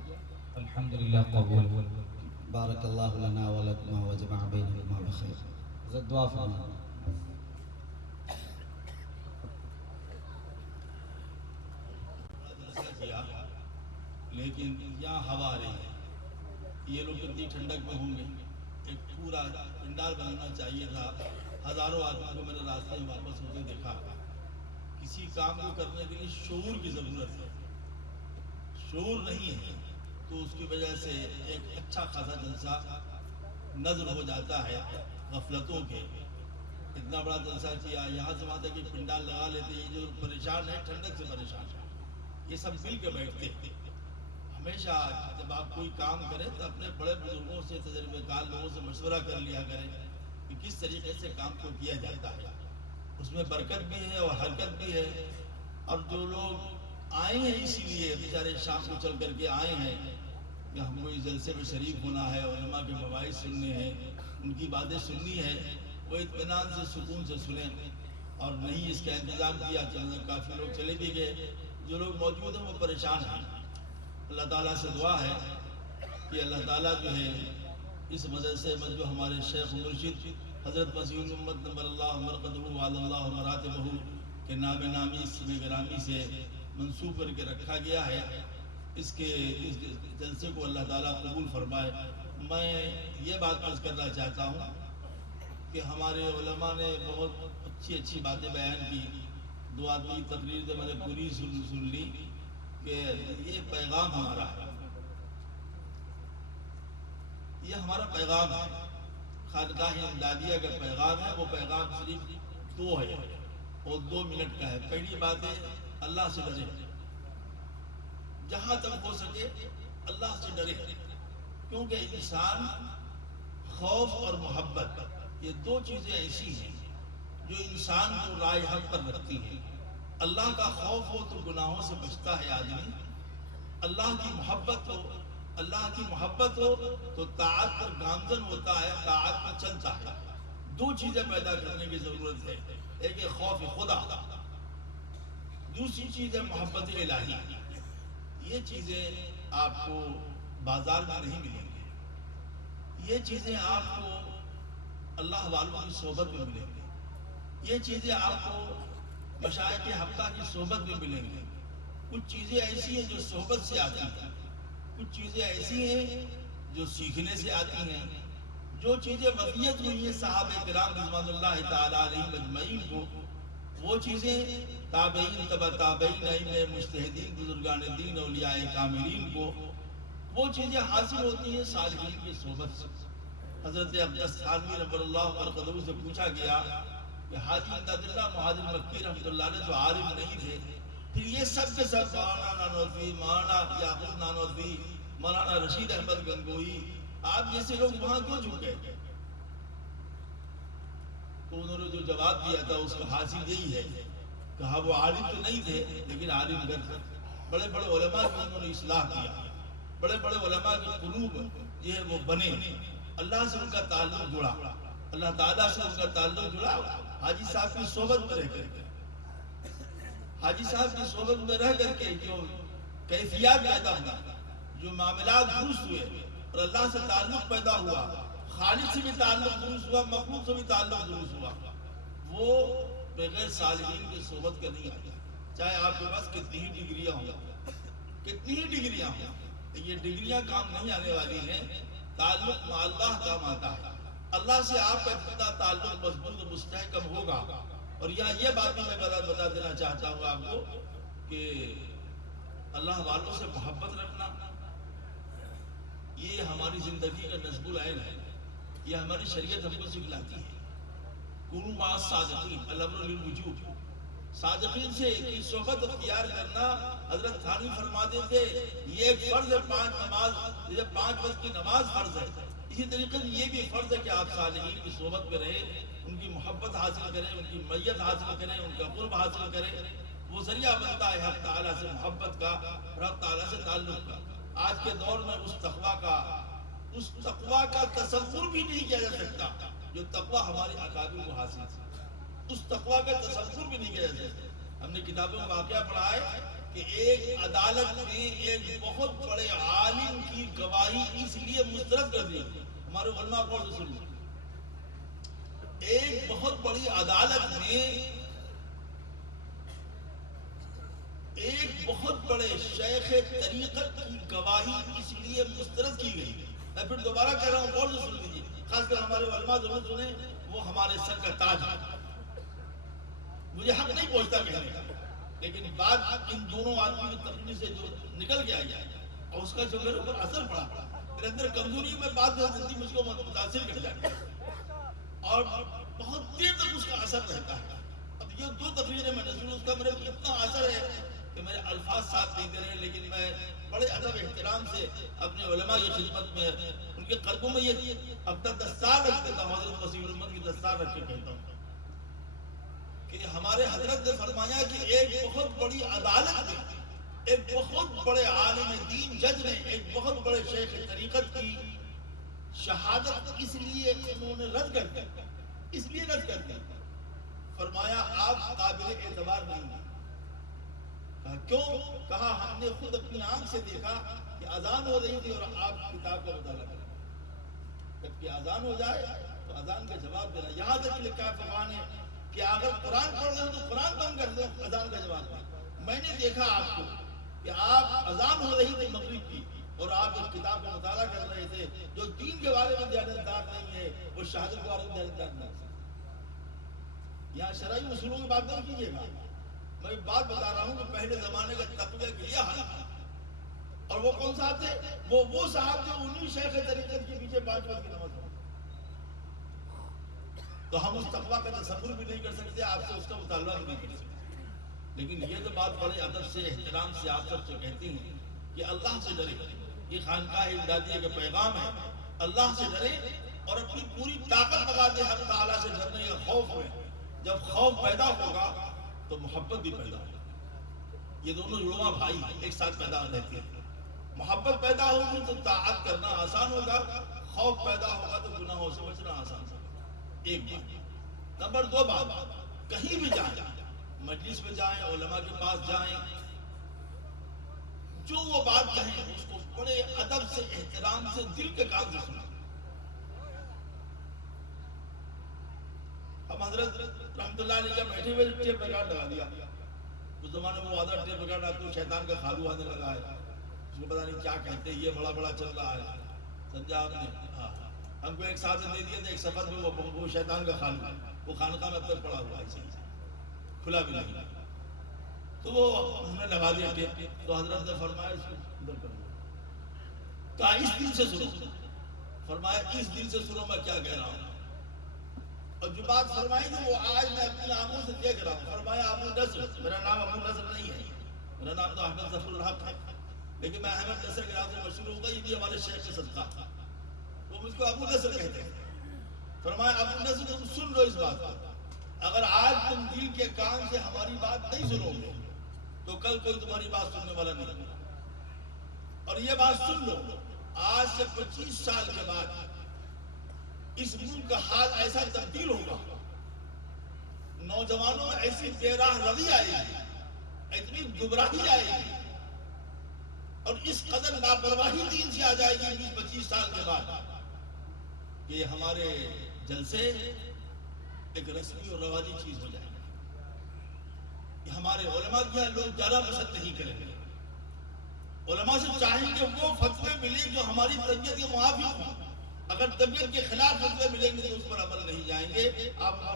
الحمدللہ قبول۔ بارک اللہ لنا ولکما وجمع بینکما بخیر۔ حضرت دعا فرمائیں۔ لیکن یہاں ہوا آ رہی ہے، یہ لوگ کتنی ٹھنڈک میں ہوں گے۔ ایک پورا پنڈال بنانا چاہیے تھا۔ ہزاروں آدمیوں کو میں نے راستے میں واپس ہوتے دیکھا۔ کسی کام کو کرنے کے لیے شعور کی ضرورت ہے، شعور نہیں ہے تو اس کی وجہ سے ایک اچھا خاصا جلسہ نظر ہو جاتا ہے غفلتوں کے۔ اتنا بڑا جلسہ کیا، یہاں سے وہاں تک پنڈال لگا لیتے، یہ جو پریشان ہے ٹھنڈک سے پریشان ہے، یہ سب مل کے بیٹھتے۔ ہمیشہ جب آپ کوئی کام کریں تو اپنے بڑے بزرگوں سے، تجربے کار لوگوں سے مشورہ کر لیا کریں کہ کس طریقے سے کام کو کیا جاتا ہے۔ اس میں برکت بھی ہے اور حرکت بھی ہے۔ اور جو لوگ آئے ہیں اسی لیے بیچارے شام کو چل کر کے آئے ہیں کہ ہم کو اس جلسے میں شریک ہونا ہے، علماء کے مواعظ سننے ہیں، ان کی باتیں سننی ہے، وہ اطمینان سے سکون سے سنیں، اور نہیں اس کا انتظام کیا کافی لوگ چلے بھی گئے، جو لوگ موجود ہیں وہ پریشان ہیں۔ اللہ تعالیٰ سے دعا ہے کہ اللہ تعالیٰ جو ہے اس مدرسے میں جو ہمارے شیخ مرشد حضرت مسیح الامت نبر اللہ مرقدہ وعلی اللہ مراتبہ کے نام نامی اسم گرامی سے منسوب کر کے رکھا گیا ہے، اس جلسے کو اللہ تعالیٰ قبول فرمائے۔ میں یہ بات عرض کرنا چاہتا ہوں کہ ہمارے علماء نے بہت اچھی باتیں بیان کی، دو آدمی تقریر سے میں نے پوری سن لی کہ یہ پیغام ہمارا ہے، یہ ہمارا پیغام ہے، خانقاہ امدادیہ کا پیغام ہے۔ وہ پیغام صرف دو ہے اور 2 منٹ کا ہے۔ پہلی بات ہے اللہ سے ڈرے، جہاں تک ہو سکے اللہ سے ڈرے، کیونکہ انسان خوف اور محبت یہ 2 چیزیں ایسی ہیں جو انسان کو رائے حق پر رکھتی ہیں۔ اللہ کا خوف ہو تو گناہوں سے بچتا ہے آدمی، اللہ کی محبت ہو تو طاعت پر گامزن ہوتا ہے، طاعت پر چلتا ہے۔ 2 چیزیں پیدا کرنے کی ضرورت ہے، ایک ہے خوف خدا، دوسری چیز ہے محبت الہی۔ یہ چیزیں آپ کو بازار میں نہیں ملیں گی، یہ چیزیں آپ کو اللہ والوں کی صحبت میں ملیں گی، یہ چیزیں آپ کو مشائخ حقہ کی صحبت میں ملیں گی۔ کچھ چیزیں ایسی ہیں جو صحبت سے آتی ہیں، کچھ چیزیں ایسی ہیں جو سیکھنے سے آتی ہیں۔ جو چیزیں وصیت ہوئی ہیں صحابہ کرام رضوان اللہ تعالیٰ علیہم اجمعین کو، وہ چیزیں تابعین تبع تابعین ائمہ مجتہدین بزرگان دین اولیاء کاملین کو، وہ چیزیں حاصل ہوتی ہیں صالحین کی صحبت سے۔ حضرت اقدس تھانوی نور اللہ مرقدہ سے پوچھا گیا کہ حاجی امداد اللہ مہاجر مکی رحمۃ اللہ علیہ جو عارف نہیں تھے، پھر یہ سب کے سب مولانا نانوتوی، مولانا یعقوب نانوتوی، مولانا رشید احمد گنگوئی، آپ جیسے لوگ وہاں کیوں جھک گئے؟ تو انہوں نے جو جواب دیا تھا اس کا حاصل یہی ہے، کہا وہ عالم تو نہیں تھے لیکن عالم گر تھے۔ بڑے بڑے علماء کی انہوں نے اصلاح کیا، بڑے بڑے علماء کے قلوب جو ہے وہ بنے، اللہ سے ان کا تعلق جڑا، اللہ تعالیٰ سے ان کا تعلق جڑا۔ حاجی صاحب کی صحبت میں رہ کر، حاجی صاحب کی صحبت میں رہ کر کے جو کیفیات پیدا ہوا، جو معاملات درست ہوئے اور اللہ سے تعلق پیدا ہوا، خالق سے بھی تعلق درست ہوا، مخلوق سے بھی تعلق درست ہوا، وہ بغیر صالحین کی صحبت کا نہیں آتا۔ چاہے آپ کے پاس کتنی ہی ڈگریاں ہوں، کتنی ہی ڈگریاں ہوں، یہ ڈگریاں کام نہیں آنے والی ہیں، تعلق مع اللہ کام آتا ہے۔ اللہ سے آپ کا جتنا تعلق مضبوط و مستحکم ہوگا، اور یہ بات بھی میں بتا دینا چاہتا ہوں آپ کو کہ اللہ والوں سے محبت رکھنا یہ ہماری زندگی کا نصب العین ہے، یہ ہماری شریعت ہم کو سکھلاتی ہے۔ کونوا مع الصادقین، الامر للوجوب، صادقین سے کی صحبت اختیار کرنا۔ حضرت تھانوی فرماتے تھے یہ ایک فرض ہے، 5 نماز، یہ 5 وقت کی نماز فرض ہے، اسی طریقے سے یہ بھی فرض ہے کہ آپ صالحین کی صحبت میں رہیں، ان کی محبت حاصل کریں، ان کی میت حاصل کریں، ان کا قرب حاصل کریں۔ وہ ذریعہ بنتا ہے حق تعالیٰ سے محبت کا اور حق تعالیٰ سے تعلق کا۔ آج کے دور میں اس تقویٰ کا تصور بھی نہیں کیا جا سکتا جو تقویٰ ہمارے اکابر کو حاصل ہے، اس تقویٰ کا تصور بھی نہیں کیا جا سکتا۔ ہم نے کتابوں میں واقعہ پڑھا ہے کہ ایک عدالت میں ایک بہت بڑے عالم کی گواہی اس لیے مسترد کر دی، ہمارے علماء کو سنو، ایک بہت بڑی عدالت میں ایک بہت بڑے شیخ طریقت کی گواہی اس لیے مسترد کی گئی۔ میں پھر دوبارہ کہہ رہا ہوں، غور سے سن لیجیے، خاص کر ہمارے علماء ضرور سنیں، وہ ہمارے سر کا تاج ہے۔ مجھے حق نہیں پہنچتا کہنے کا، لیکن بات ان دونوں آدمی کی تقریر سے جو نکل گیا اور اس کا جو میرے اوپر اثر پڑا، میرے اندر کمزوری میں بات زندگی مجھ کو متاثر کر جاتی ہے اور بہت دیر تک اس کا اثر رہتا ہے۔ اب یہ 2 تقریریں میں نے سنی، اس کا میرے اتنا اثر ہے کہ میرے الفاظ ساتھ نہیں دے رہے ہیں، لیکن میں بڑے ادب احترام سے اپنے علماء کی خدمت میں ان کے قلبوں میں یہ اپنا دستار رکھ دیتا ہوں، حضرت مسیح الامت کی دستار رکھ کے کہتا ہوں کہ ہمارے حضرت نے فرمایا کہ ایک بہت بڑی عدالت میں ایک بہت بڑے عالم دین جج نے ایک بہت بڑے شیخ طریقت کی شہادت اس لیے انہوں نے رد کر دی، اس لیے رد کر دی، فرمایا آپ قابل اعتبار نہیں ہیں۔ کہا کیوں؟ کہا ہم نے خود اپنی آنکھ سے دیکھا کہ اذان ہو رہی تھی اور آپ کتاب کا مطالعہ کر رہے ہیں، جبکہ اذان ہو جائے تو اذان کا جواب دینا۔ یہاں تک لکھا ہے فقہ نے کہ اگر قرآن پڑھ رہے ہیں تو قرآن بند کر دیں، اذان کا جواب دیں۔ میں نے دیکھا آپ کو کہ آپ اذان ہو رہی تھی مغرب کی اور آپ ایک کتاب کا مطالعہ کر رہے تھے جو دین کے بارے میں دیانتدار نہیں ہے، وہ شہادت کے بارے میں دیانتدار نہیں ہے۔ یہاں شرعی اصولوں کی بات نہیں کیجیے گا، میں ایک بات بتا رہا ہوں کہ پہلے زمانے کا تقوی کے یہ حال تھا، اور وہ کون صاحب تھے؟ وہ صاحب جو انہی شیخ طریقت کے پیچھے 5 وقت کی نماز پڑھتے۔ تو ہم اس تقوی کا تصور بھی نہیں کر سکتے، آپ سے اس کا مطالبہ بھی نہیں کر سکتے۔ لیکن یہ تو بات بڑے ادب سے احترام سے آپ سب سے کہتی ہیں کہ اللہ سے ڈرے، یہ خانقاہ امدادیہ کا پیغام ہے، اللہ سے ڈرے اور اپنی پوری طاقت لگا دے حق تعالیٰ سے ڈرنے کا خوف ہے۔ جب خوف پیدا ہوگا تو محبت بھی پیدا ہوگی، یہ دونوں جڑواں بھائی ایک ساتھ پیدا رہتے ہیں۔ محبت پیدا ہوگی تو طاعت کرنا آسان ہوگا، خوف پیدا ہوگا تو گناہوں سے بچنا آسان ہوگا۔ ایک بات۔ نمبر 2 بات، کہیں بھی جائیں، مجلس میں جائیں، علماء کے پاس جائیں، جو وہ بات کہیں اس کو بڑے ادب سے احترام سے دل کے کام سے سنیں۔ ہم حضرت رحمت اللہ علیہ بیٹھے ہوئے ٹیپ ریکارڈ لگا دیا، اس زمانے میں وہ آدھا ٹیپ ریکارڈ آپ کو شیطان کا خالو آنے لگا ہے، اس کو پتا نہیں کیا کہتے ہیں، یہ بڑا بڑا چل رہا ہے، سمجھا آپ نے؟ ہاں، ہم کو ایک ساتھ دے دیا تھا، ایک سفر میں وہ شیطان کا خالو، وہ خانقاہ میں اب تک پڑا ہوا ہے، کھلا بھی نہیں، تو وہ ہم نے لگا دیا ٹیپ۔ تو حضرت نے فرمایا اس کو ادھر کر دو، کہا اس دل سے سنو، فرمایا اس دل سے سنو میں کیا کہہ رہا ہوں، اور جو بات فرمائی تھی وہ آج میں اپنی آنکھوں سے دیکھ رہا ہوں۔ فرمایا ابو نصر، میرا نام ابو نصر نہیں ہے، میرا نام تو احمد ظفر الحق ہے، لیکن میں احمد نصر کے نام سے مشہور ہوگا، یہ بھی ہمارے شیخ کا صدقہ، وہ مجھ کو ابو نصر کہتے ہیں۔ فرمایا ابو نصر تم سن لو اس بات کو، اگر آج تم دل کے کان سے ہماری بات نہیں سنو گے تو کل کوئی تمہاری بات سننے والا نہیں، اور یہ بات سن لو، آج سے 25 سال کے بعد اس ملک کا حال ایسا تبدیل ہوگا، نوجوانوں میں ایسی بے راہ روی آئے گی، اتنی گمراہی آئے گی، اور اس قدر لاپرواہی دین سے آ جائے گی 20-25 سال کے بعد کہ ہمارے جلسے ایک رسمی اور رواجی چیز ہو جائے گی۔ ہمارے علماء کیا لوگ زیادہ پسند نہیں کریں گے، علماء سے چاہیں کہ وہ فتوے ملے جو ہماری طبیعت کے موافق ہوں، اگر طبیعت کے خلاف فتوے ملیں گے تو اس پر عمل نہیں جائیں گے۔ آپ کو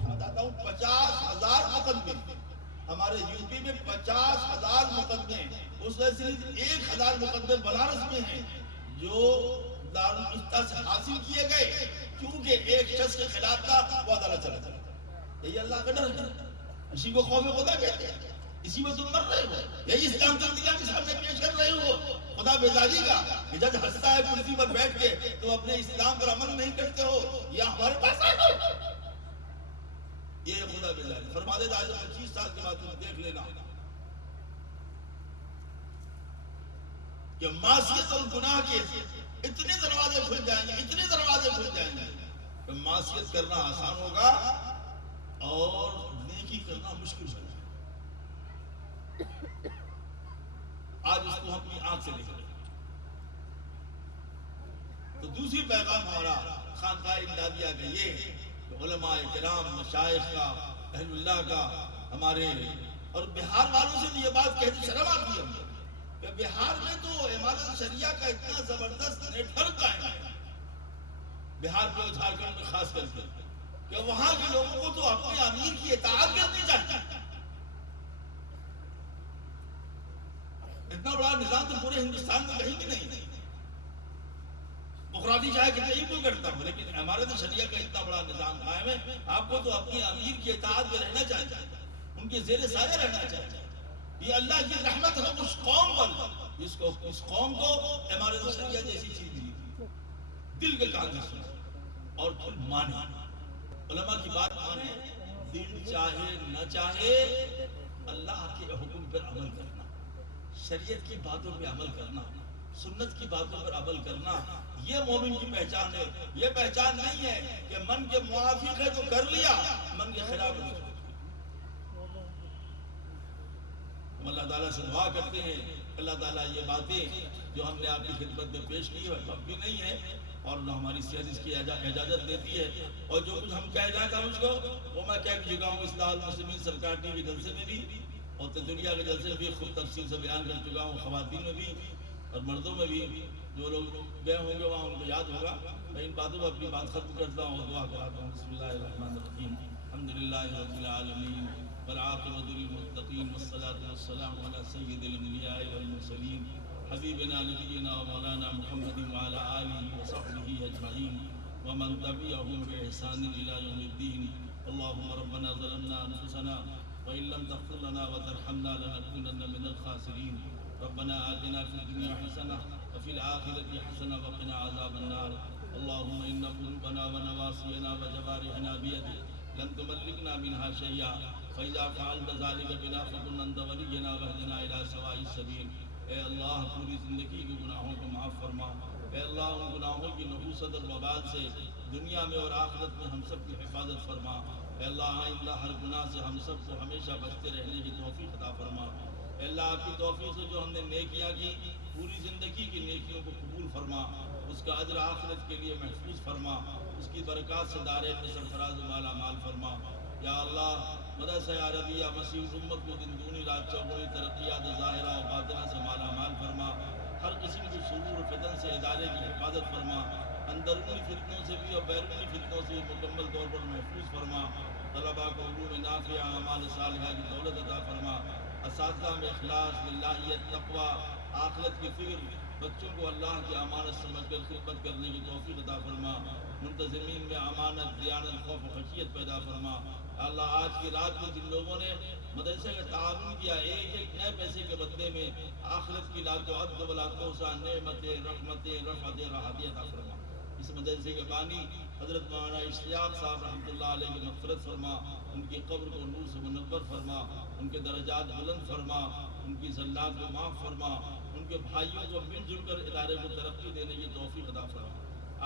بتاتا ہوں 50,000 مقدمے ہمارے یو پی میں 50,000 مقدمے، اس میں صرف 1,000 مقدمے بنارس میں ہیں جو دارالفتہ سے حاصل کیے گئے، کیونکہ ایک شخص کے خلاف تھا وہ عدالت چلا گیا۔ یہی اللہ کا ڈر ہے، اسی کو خوف خدا کہتے ہیں، اسی میں تم مر رہے ہو، یہی اسلام تبدیلیاں کے سامنے پیش کر رہے ہو خدا بیداری کا، کہ جج ہنستا ہے کرسی پر بیٹھ کے تم اپنے اسلام پر عمل نہیں کرتے ہو، یا ہمارے پاس آئے ہو، یہ خدا بیداری۔ فرما دے آج 25 سال کے بعد تم دیکھ لینا کہ معصیت اور گناہ کے اتنے دروازے کھل جائیں گے، اتنے دروازے کھل جائیں گے کہ معصیت کرنا آسان ہوگا اور نیکی کرنا مشکل ہوگا۔ آج اس کو اپنی آنکھ سے دیکھ رہے ہیں۔ تو دوسری پیغام ہمارا خانقاہ امدادیہ کا یہ ہے کہ علماء کرام، مشائخ کا، اہل اللہ کا، ہمارے اور بہار والوں سے بھی یہ بات کہتے شرم آتی ہے کہ بہار میں تو امارت شریعہ کا اتنا زبردست نیٹ ورک قائم ہے، بہار میں اور جھارکھنڈ میں خاص کر کے، کہ وہاں کے لوگوں کو تو اپنے امیر کی اطاعت کرنی چاہیے۔ اتنا بڑا نظام تو پورے ہندوستان میں کہیں بھی نہیں، بخراتی چاہے کہ کہیں بھی کرتا ہوں، لیکن امارت شریعہ کا اتنا بڑا نظام قائم ہے، آپ کو تو اپنی امیر کی اطاعت میں رہنا چاہیے، ان کے زیر سایہ رہنا چاہیے۔ یہ اللہ کی رحمت ہے اس قوم پر اس قوم کو امارت شریعہ جیسی چیز ملی، دل کے کان سے سنیں اور پھر مانیں، علماء کی بات مانیں، دل چاہے نہ چاہے اللہ کے حکم پر عمل کرنا، شریعت کی باتوں پہ عمل کرنا، سنت کی باتوں پر عمل کرنا، یہ مومن کی پہچان ہے۔ یہ پہچان نہیں ہے کہ من کے موافق ہے تو کر لیا، من کے خلاف ہے۔ ہم اللہ تعالیٰ سے دعا کرتے ہیں اللہ تعالیٰ یہ باتیں جو ہم نے آپ کی خدمت میں پیش کی ہے اب بھی نہیں ہے، اور نہ ہماری صحت اس کی اجازت دیتی ہے، اور جو کچھ ہم کہہ جائیں گا مجھ کو وہ میں کہہ چکا ہوں اصلاح المسلمین سرکار ٹی وی جلسے میں بھی، اور دنیا کے جلسے میں بھی خود تفصیل سے بیان کر چکا ہوں، خواتین میں بھی اور مردوں میں بھی۔ جو لوگ گئے ہوں گے وہاں ان کو یاد ہوگا۔ میں ان باتوں پر اپنی بات ختم کرتا ہوں اور دعا کراتا ہوں۔ بسم اللہ الرحمن الرحیم، الحمدللہ رب العالمین والعاقبۃ للمتقین والصلاة والسلام علی سید الانبیاء والمرسلین حبیبنا نبینا مولانا محمد وعلی آلہ وصحبہ اجمعین ومن تبعهم بإحسان إلى يوم الدین۔ اللهم ربنا ظلمنا انفسنا وإن لم تغفر لنا وترحمنا لنكونن من الخاسرین۔ ربنا آتنا في الدنيا حسنة وفي الآخرة حسنة وقنا عذاب النار۔ اللهم إن قلوبنا ونواصينا وجوارحنا بيدك لن تملكنا منها شيئا، فإذا فعلت ذلك بنا فكن أنت ولينا واهدنا إلى سواء السبيل۔ اے اللہ پوری زندگی کے گناہوں کو معاف فرما، اے اللہ ان گناہوں کی نحوست اور وبال سے دنیا میں اور آخرت میں ہم سب کی حفاظت فرما۔ اے اللہ آئندہ ہر گناہ سے ہم سب کو ہمیشہ بچتے رہنے کی توفیق عطا فرما۔ اے اللہ آپ کی توفیق سے جو ہم نے نیکیاں کی پوری زندگی کی نیکیوں کو قبول فرما، اس کا اجر آخرت کے لیے محفوظ فرما، اس کی برکات سے دارین میں سرفراز و مالا مال فرما۔ یا اللہ مدرسہ عربیہ مسیح امت کو دن دونی رات چوگنی ترقیات ظاہرہ و باطنہ سے مالا مال فرما، ہر قسم کی شرور و فتن سے ادارے کی حفاظت فرما، اندرونی فتنوں سے بھی اور بیرونی فتنوں سے بھی مکمل طور پر محفوظ فرما۔ طلباء کو علوم نافعہ اعمال صالحہ کی دولت عطا فرما، اساتذہ میں اخلاص، للہیت، تقوی، آخرت کی فکر، بچوں کو اللہ کی امانت سمجھ کر خدمت کرنے کی توفیق عطا فرما، منتظمین میں امانت، دیانت، خوف و خشیت پیدا فرما۔ اللہ آج کی رات میں جن لوگوں نے مدرسے کا تعاون کیا ایک ایک نئے پیسے کے بدلے میں، آخرت کی لا تعد ولا تحصیٰ نعمتیں، رحمتیں، رفعتیں، راحتیں عطا فرما۔ اس مدرسے کے بانی حضرت مولانا اشتیاق صاحب رحمۃ اللہ علیہ کی مغفرت فرما، ان کی قبر کو نور سے منور فرما، ان کے درجات بلند فرما، ان کی زلات کو معاف فرما، ان کے بھائیوں کو مل جل کر ادارے کو ترقی دینے کی توفیق عطا فرما۔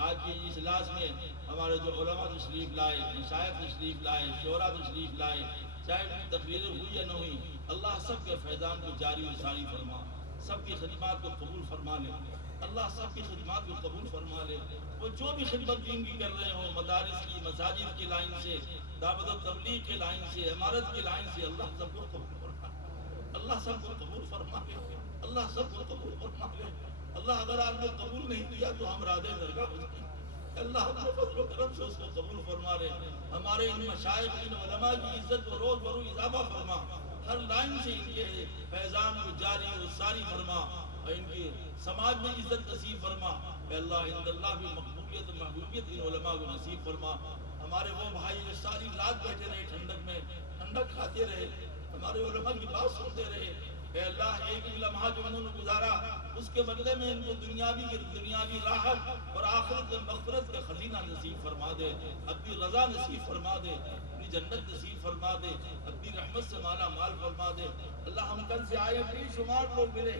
آج کی اجلاس میں ہمارے جو علماء تشریف لائے، مشائخ تشریف لائے، شعراء تشریف لائے، چاہے ان کی تقریریں ہوئی یا نہ ہوئی، اللہ سب کے فیضان کو جاری و ساری فرما، سب کی خدمات کو قبول فرما لے، اللہ سب کی خدمات کو قبول فرما لے۔ وہ جو بھی خدمت دین کی کر رہے ہوں، مدارس کی، مساجد کی لائن سے، دعوت و تبلیغ کی لائن سے، عمارت کی لائن سے، اللہ سب کو قبول فرما لے، اللہ سب کو قبول فرما لے، اللہ سب کو قبول فرما لے۔ اللہ اگر آپ نے قبول نہیں کیا تو ہم رادے درگاہ ہو جائیں، اللہ اپنے فضل و کرم سے اس کو قبول فرما لے۔ ہمارے ان مشائخ، ان علماء کی عزت و روز بروز اضافہ فرما، ہر لائن سے ان کے فیضان کو جاری و ساری فرما، اور ان کی سماج میں عزت نصیب فرما۔ اے اللہ عند اللہ بھی مقبولیت و محبوبیت ان علماء کو نصیب فرما۔ ہمارے وہ بھائی جو ساری رات بیٹھے رہے ٹھنڈک میں، ٹھنڈک کھاتے رہے، ہمارے علماء کی بات سنتے رہے، اے اللہ ایک بھی لمحہ جو انہوں نے گزارا اس کے بدلے میں ان کو دنیاوی راحت اور آخرت میں مغفرت کا خزینہ نصیب فرما دے، اپنی رضا نصیب فرما دے، اپنی جنت نصیب فرما دے، اپنی رحمت سے مالا مال فرما دے۔ اللہ ہم کل سے آئے بے شمار لوگ ملے،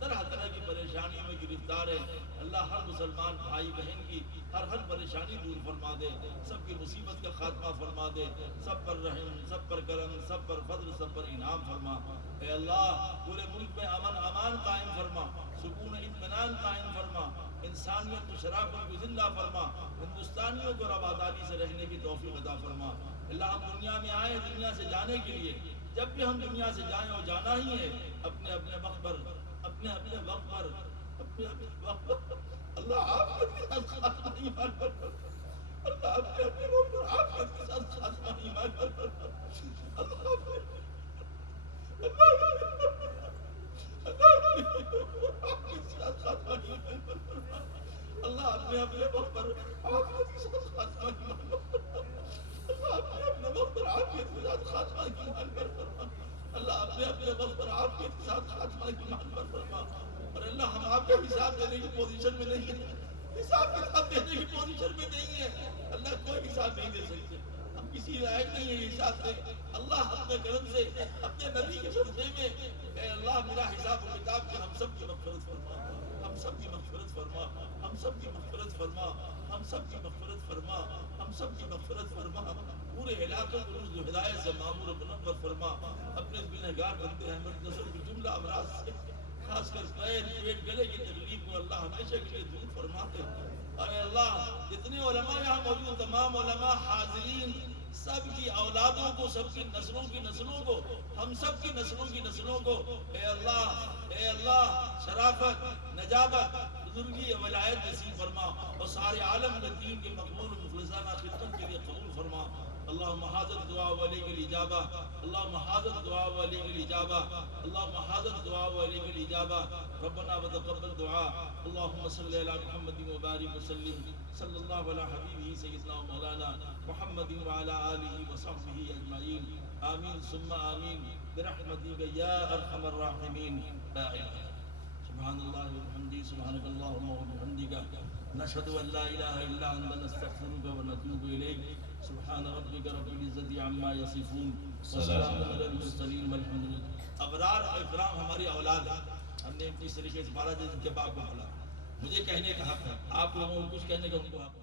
طرح طرح کی پریشانیوں میں گرفتار ہے، اللہ ہر مسلمان بھائی بہن کی ہر پریشانی دور فرما دے، سب کی مصیبت کا خاتمہ فرما دے، سب پر رحم، سب پر کرم، سب پر فضل، سب پر انعام فرما۔ اے اللہ پورے ملک میں امن امان قائم فرما، سکون اطمینان قائم فرما، انسانیت و شرافت کو زندہ فرما، ہندوستانیوں کو رواداری سے رہنے کی توفیق عطا فرما۔ اللہ ہم دنیا میں آئے دنیا سے جانے کے لیے، جب بھی ہم دنیا سے جائیں اور جانا ہی ہے اپنے اپنے وقت پر، اپنے اپنے وقت پر، اپنے اپنے وقت پر اللہ آپ کے ساتھ خاتمہ ایمان پر، اللہ آپ کے اپنے وقت پر آپ کے ساتھ خاتمہ ایمان پر، اللہ اللہ اپنے اپنے وقت پر آپ کے ساتھ خاتمہ ایمان پر، اللہ اپنے اپنے وقت پر آپ کے ساتھ خاتمہ ایمان پر فرما، اللہ اپنے اپنے وقت پر آپ کے ساتھ خاتمہ ایمان پر فرما۔ اور اللہ ہم آپ کا حساب دینے کی پوزیشن میں نہیں ہے، حساب کتاب دینے کی پوزیشن میں نہیں ہے، اللہ کوئی حساب نہیں دے سکتے، ہم کسی لائق نہیں ہے یہ حساب سے. اللہ اپنے کرم سے اپنے نبی کے صدقے میں اے اللہ میرا حساب و کتاب کے ہم سب کی مغفرت فرما, ہم سب کی مغفرت فرما, ہم سب کی مغفرت فرما, ہم سب کی مغفرت فرما, ہم سب کی مغفرت فرما. پورے علاقے کو رشد و ہدایت سے معمور و منور فرما. اپنے گنہگار بندے احمد نصر کی جملہ امراض سے خاص کر پیر پیٹ گلے کی تکلیف کو اللہ ہمیشہ کے لیے دور فرما دے. اور اللہ جتنے علماء یہاں موجود تمام علماء حاضرین سب کی اولادوں کو, سب کی نسلوں کو, ہم سب کی نسلوں کو اے اللہ شرافت, نجابت, بزرگی, ولایت نصیب فرما اور سارے عالم میں دین کے مقبول مخلصانہ خدمت کے لیے قبول فرما. اللہم حاضر دعا وعلیک الاجابہ, اللہم حاضر دعا وعلیک الاجابہ, اللہم حاضر دعا وعلیک الاجابہ. ربنا وتقبل دعا. اللہم صلی علی محمد وبارک وسلم صلی اللہ علی حبیبہ سیدنا مولانا محمد وعلی آلہ وصحبہ اجمعین. آمین ثم آمین برحمتک یا ارحم الراحمین. لا الہ سبحان اللہ وبحمدہ سبحانک اللہم وبحمدک نشہد ان لا الہ الا انت نستغفرک ونتوب الیک. سبحان ربک رب العزت عما یصفون وسلام علی المرسلین والحمد للہ. ابرار اور اکرام ہماری اولاد ہے. ہم نے اس طریقے سے 12 دن کے بعد کو بولا. مجھے کہنے کا حق ہے, آپ لوگوں کو کچھ کہنے کا ان کو حق ہے.